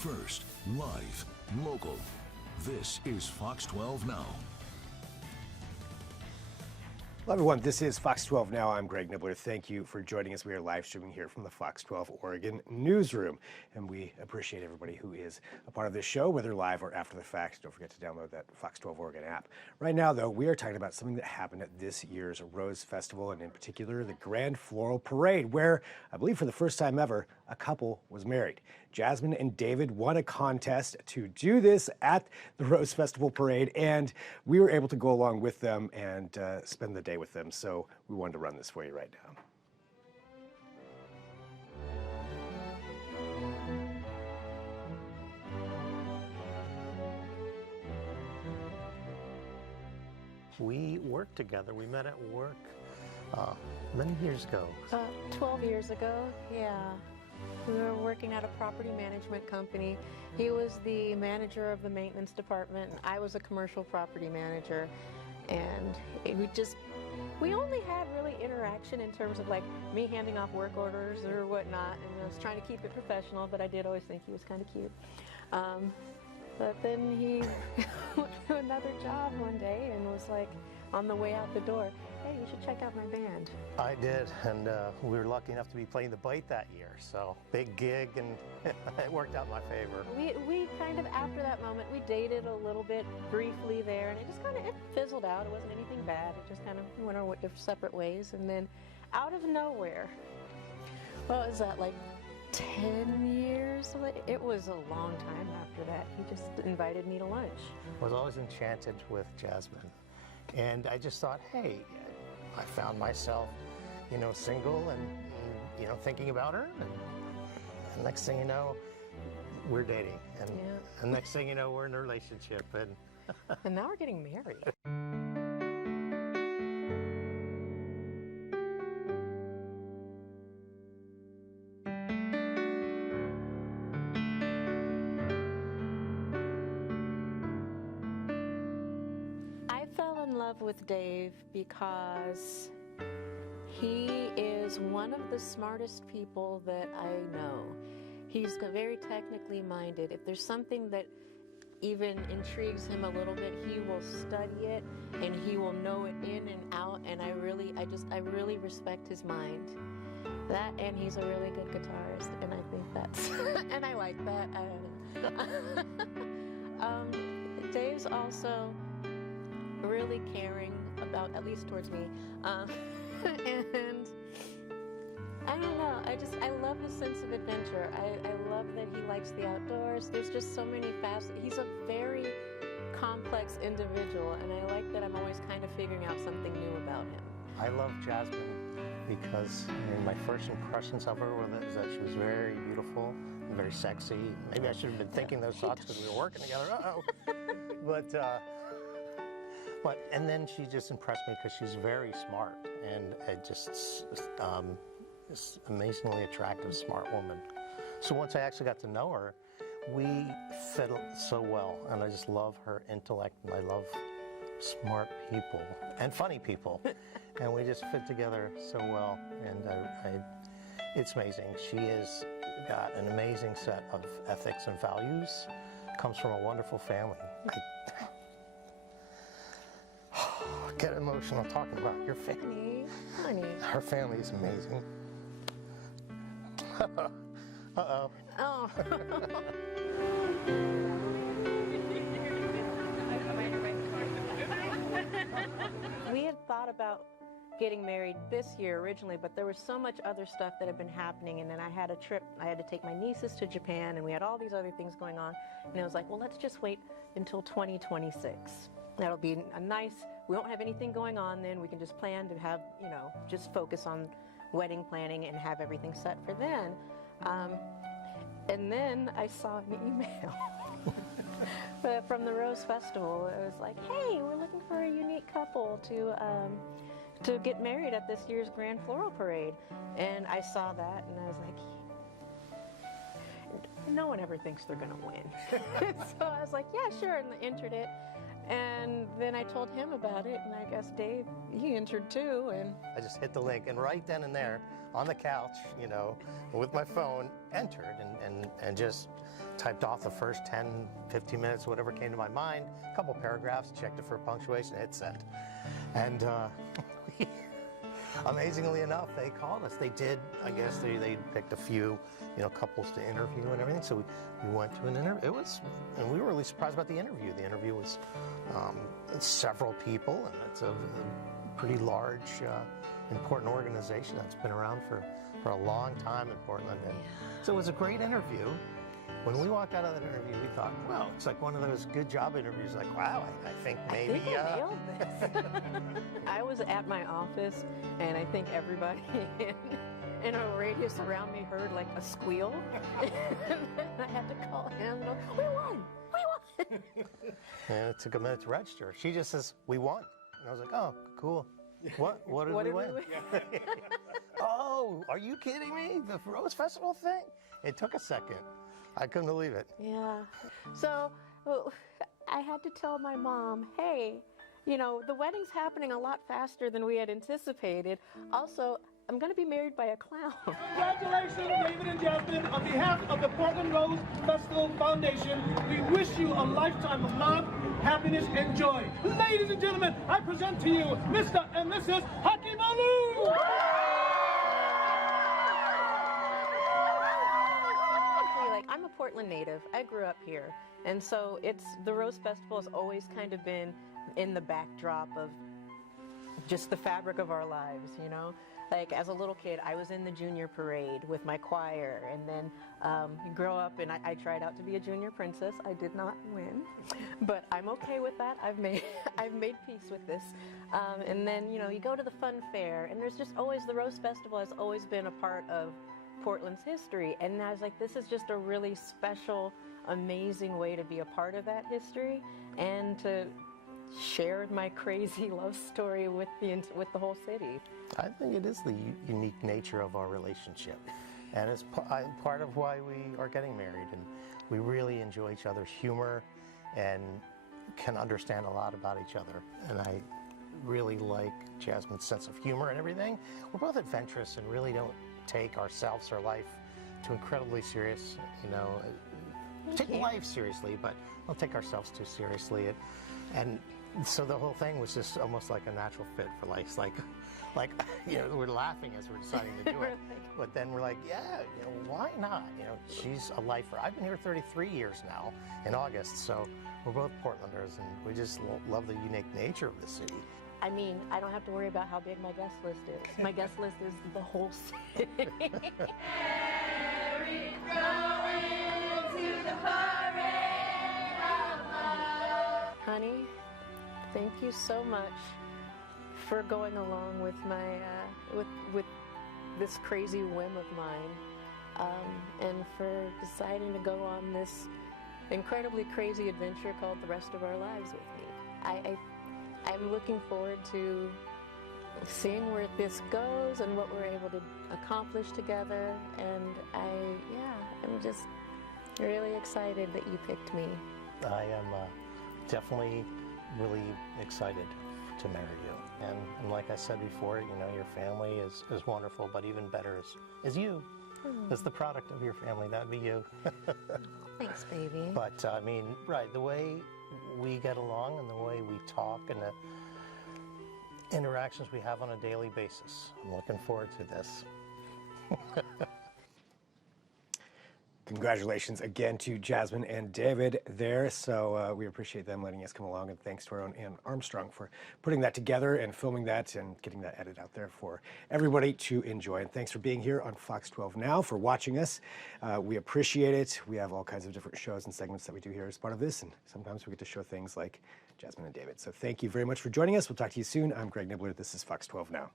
First, live, local. This is Fox 12 Now. Hello everyone, this is Fox 12 Now. I'm Greg Nibbler. Thank you for joining us. We are live streaming here from the Fox 12 Oregon newsroom, and we appreciate everybody who is a part of this show, whether live or after the fact. Don't forget to download that Fox 12 Oregon app. Right now, though, we are talking about something that happened at this year's Rose Festival, and in particular, the Grand Floral Parade, where I believe for the first time ever, a couple was married. Jasmine and David won a contest to do this at the Rose Festival Parade, and we were able to go along with them and spend the day with them. So we wanted to run this for you right now. We worked together. We met at work many years ago. 12 years ago, yeah. We were working at a property management company. He was the manager of the maintenance department. I was a commercial property manager. And we only had really interaction in terms of like me handing off work orders or whatnot. And I was trying to keep it professional, but I did always think he was kind of cute. But then he went to another job one day and was like on the way out the door, hey, you should check out my band. I did, and we were lucky enough to be playing the Bite that year, so big gig, and it worked out in my favor. We kind of, after that moment, we dated a little bit briefly there, and it just kind of fizzled out. It wasn't anything bad. It just kind of went our separate ways, and then out of nowhere, what was that, like 10 years? It was a long time after that. He just invited me to lunch. I was always enchanted with Jasmine, and I just thought, hey, I found myself, single and, thinking about her. And next thing you know, we're dating. And the next thing you know, we're in a relationship. And now we're getting married. I fell in love with Dave because he is one of the smartest people that I know. He's very technically minded. If there's something that even intrigues him a little bit, he will study it and he will know it in and out, and I really respect his mind. That, and he's a really good guitarist, and I think that's and I like that. I don't know. Dave's also really caring about, at least towards me, and I don't know, I love his sense of adventure. I love that he likes the outdoors. There's just so many facets. He's a very complex individual, and I like that I'm always kind of figuring out something new about him. I love Jasmine because my first impressions of her were that she was very beautiful and very sexy. Maybe I should have been thinking those thoughts because we were working together. And then she just impressed me because she's very smart and this amazingly attractive, smart woman. So once I actually got to know her, we fit so well, and I just love her intellect, and I love smart people and funny people, and we just fit together so well, and it's amazing. She has got an amazing set of ethics and values, comes from a wonderful family. I get emotional talking about your family. Honey. Her family is amazing. Uh-oh. Oh. We had thought about getting married this year originally, but there was so much other stuff that had been happening, and then I had a trip. I had to take my nieces to Japan, and we had all these other things going on, and I was like, well, let's just wait until 2026. That'll be a nice, we won't have anything going on then. We can just plan to have, just focus on wedding planning and have everything set for then. And then I saw an email from the Rose Festival. It was like, hey, we're looking for a unique couple to get married at this year's Grand Floral Parade. And I saw that, and I was like, no one ever thinks they're going to win. So I was like, yeah, sure, and I entered it. And then I told him about it, and I guess Dave, he entered too. And I just hit the link, and right then and there, on the couch, you know, with my phone, entered and just typed off the first 10, 15 minutes, whatever came to my mind, a couple paragraphs, checked it for punctuation, hit send. And amazingly enough, they called us. They did, I guess they picked a few, you know, couples to interview and everything. So we went to an interview. And we were really surprised about the interview. The interview was several people, and it's a pretty large, important organization that's been around for a long time in Portland. And so it was a great interview. When we walked out of that interview, we thought, well, it's like one of those good job interviews. Like, wow, I think maybe. I think I nailed this. I was at my office, and I think everybody in a radius around me heard like a squeal. And I had to call him. We won! We won! And it took a minute to register. She just says, we won. And I was like, oh, cool. What did we win? Oh, are you kidding me? The Rose Festival thing? It took a second. I couldn't believe it. Yeah. So I had to tell my mom, hey, you know, the wedding's happening a lot faster than we had anticipated. Also, I'm going to be married by a clown. Congratulations, David and Jasmine. On behalf of the Portland Rose Festival Foundation, we wish you a lifetime of love, happiness, and joy. Ladies and gentlemen, I present to you Mr. and Mrs. Hakimoglu! I'm a Portland native. I grew up here. And so the Rose Festival has always kind of been in the backdrop of just the fabric of our lives, you know? Like as a little kid, I was in the junior parade with my choir, and then you grow up and I tried out to be a junior princess. I did not win, but I'm okay with that. I've made peace with this. And then, you know, you go to the fun fair, and there's just always, the Rose Festival has always been a part of Portland's history, and I was like, this is just a really special, amazing way to be a part of that history and to share my crazy love story with the whole city. I think it is the unique nature of our relationship, and it's part of why we are getting married, and we really enjoy each other's humor and can understand a lot about each other. And I really like Jasmine's sense of humor and everything. We're both adventurous and really don't take ourselves or life too incredibly serious, you know. Take life seriously, but don't take ourselves too seriously. And so the whole thing was just almost like a natural fit for life. Like you know, we're laughing as we're deciding to do it, but then we're like, yeah, you know, why not? You know, she's a lifer. I've been here 33 years now in August, so we're both Portlanders, and we just love the unique nature of the city. I mean, I don't have to worry about how big my guest list is. My guest list is the whole city. Honey, thank you so much for going along with my with this crazy whim of mine, and for deciding to go on this incredibly crazy adventure called the rest of our lives with me. I'm looking forward to seeing where this goes and what we're able to accomplish together. And I'm just really excited that you picked me. I am definitely really excited to marry you. And like I said before, you know, your family is wonderful, but even better is you. As the product of your family, that'd be you. Thanks, baby. But I mean, right, the way we get along and the way we talk and the interactions we have on a daily basis. I'm looking forward to this. Congratulations again to Jasmine and David there. So we appreciate them letting us come along, and thanks to our own Ann Armstrong for putting that together and filming that and getting that edited out there for everybody to enjoy. And thanks for being here on Fox 12 Now, for watching us. We appreciate it. We have all kinds of different shows and segments that we do here as part of this, and sometimes we get to show things like Jasmine and David. So thank you very much for joining us. We'll talk to you soon. I'm Greg Nibbler. This is Fox 12 Now.